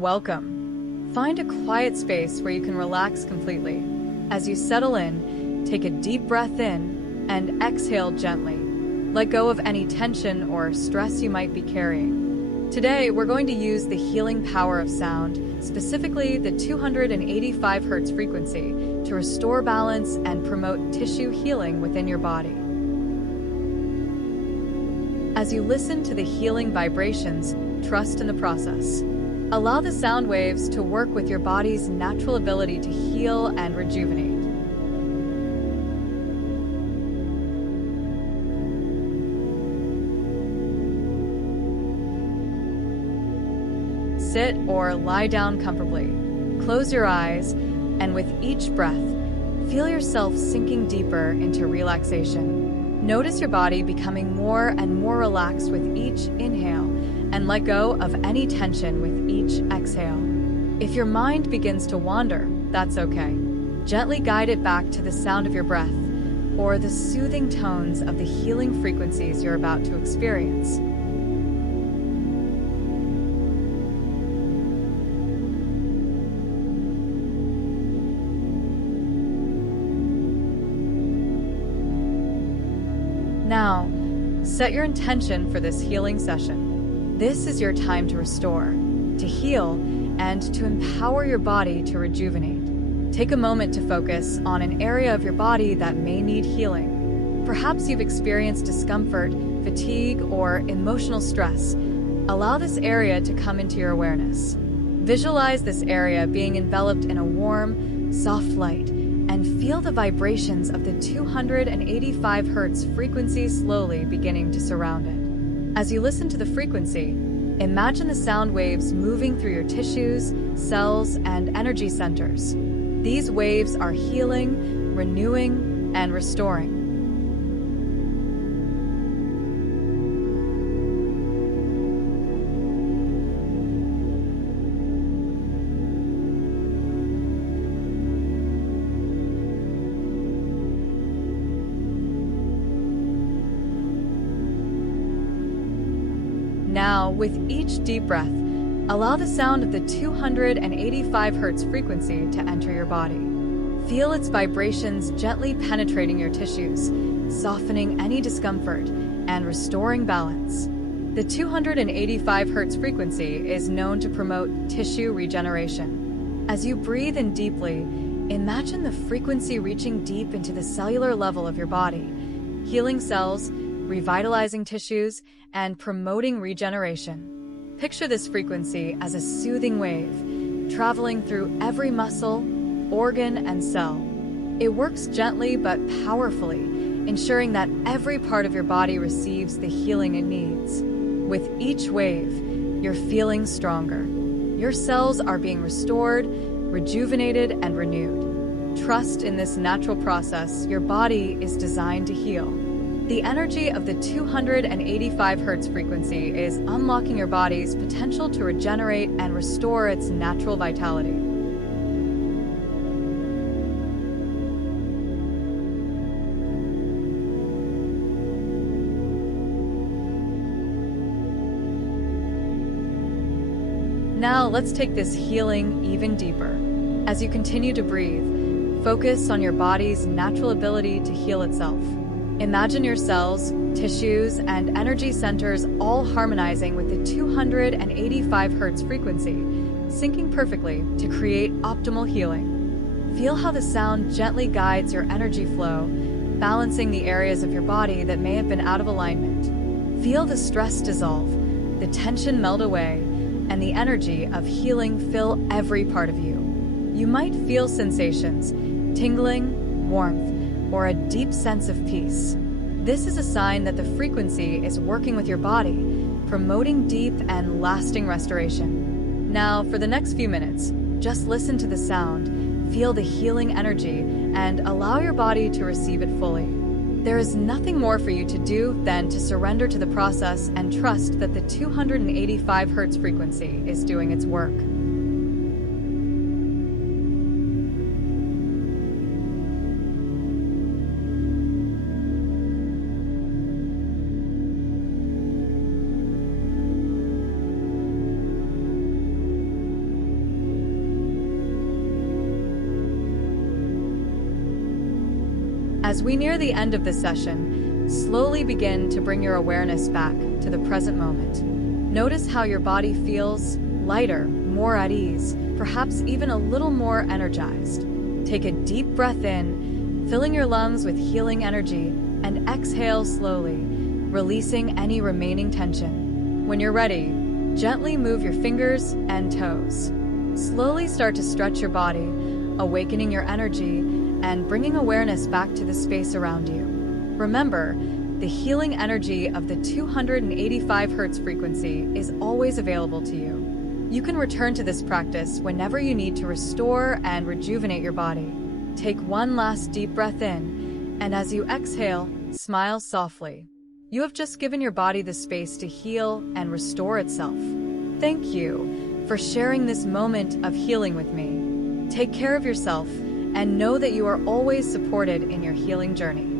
Welcome. Find a quiet space where you can relax completely. As you settle in, take a deep breath in and exhale gently. Let go of any tension or stress you might be carrying. Today, we're going to use the healing power of sound, specifically the 285 Hz frequency, to restore balance and promote tissue healing within your body. As you listen to the healing vibrations, trust in the process. Allow the sound waves to work with your body's natural ability to heal and rejuvenate. Sit or lie down comfortably. Close your eyes, and with each breath, feel yourself sinking deeper into relaxation. Notice your body becoming more and more relaxed with each inhale, and let go of any tension with each exhale. If your mind begins to wander, that's okay. Gently guide it back to the sound of your breath or the soothing tones of the healing frequencies you're about to experience. Now, set your intention for this healing session. This is your time to restore, to heal, and to empower your body to rejuvenate. Take a moment to focus on an area of your body that may need healing. Perhaps you've experienced discomfort, fatigue, or emotional stress. Allow this area to come into your awareness. Visualize this area being enveloped in a warm, soft light, and feel the vibrations of the 285 Hz frequency slowly beginning to surround it. As you listen to the frequency, imagine the sound waves moving through your tissues, cells, and energy centers. These waves are healing, renewing, and restoring. Now, with each deep breath, allow the sound of the 285 Hz frequency to enter your body. Feel its vibrations gently penetrating your tissues, softening any discomfort and restoring balance. The 285 Hz frequency is known to promote tissue regeneration. As you breathe in deeply, imagine the frequency reaching deep into the cellular level of your body, healing cells, revitalizing tissues, and promoting regeneration. Picture this frequency as a soothing wave, traveling through every muscle, organ, and cell. It works gently but powerfully, ensuring that every part of your body receives the healing it needs. With each wave, you're feeling stronger. Your cells are being restored, rejuvenated, and renewed. Trust in this natural process. Your body is designed to heal. The energy of the 285 Hz frequency is unlocking your body's potential to regenerate and restore its natural vitality. Now let's take this healing even deeper. As you continue to breathe, focus on your body's natural ability to heal itself. Imagine your cells, tissues, and energy centers all harmonizing with the 285 Hz frequency, syncing perfectly to create optimal healing. Feel how the sound gently guides your energy flow, balancing the areas of your body that may have been out of alignment. Feel the stress dissolve, the tension melt away, and the energy of healing fill every part of you. You might feel sensations, tingling, warmth, or a deep sense of peace. This is a sign that the frequency is working with your body, promoting deep and lasting restoration. Now, for the next few minutes, just listen to the sound, feel the healing energy, and allow your body to receive it fully. There is nothing more for you to do than to surrender to the process and trust that the 285 Hz frequency is doing its work. As we near the end of this session, slowly begin to bring your awareness back to the present moment. Notice how your body feels lighter, more at ease, perhaps even a little more energized. Take a deep breath in, filling your lungs with healing energy, and exhale slowly, releasing any remaining tension. When you're ready, gently move your fingers and toes. Slowly start to stretch your body, awakening your energy and bringing awareness back to the space around you. Remember, the healing energy of the 285 Hz frequency is always available to you. You can return to this practice whenever you need to restore and rejuvenate your body. Take one last deep breath in, and as you exhale, smile softly. You have just given your body the space to heal and restore itself. Thank you for sharing this moment of healing with me. Take care of yourself and know that you are always supported in your healing journey.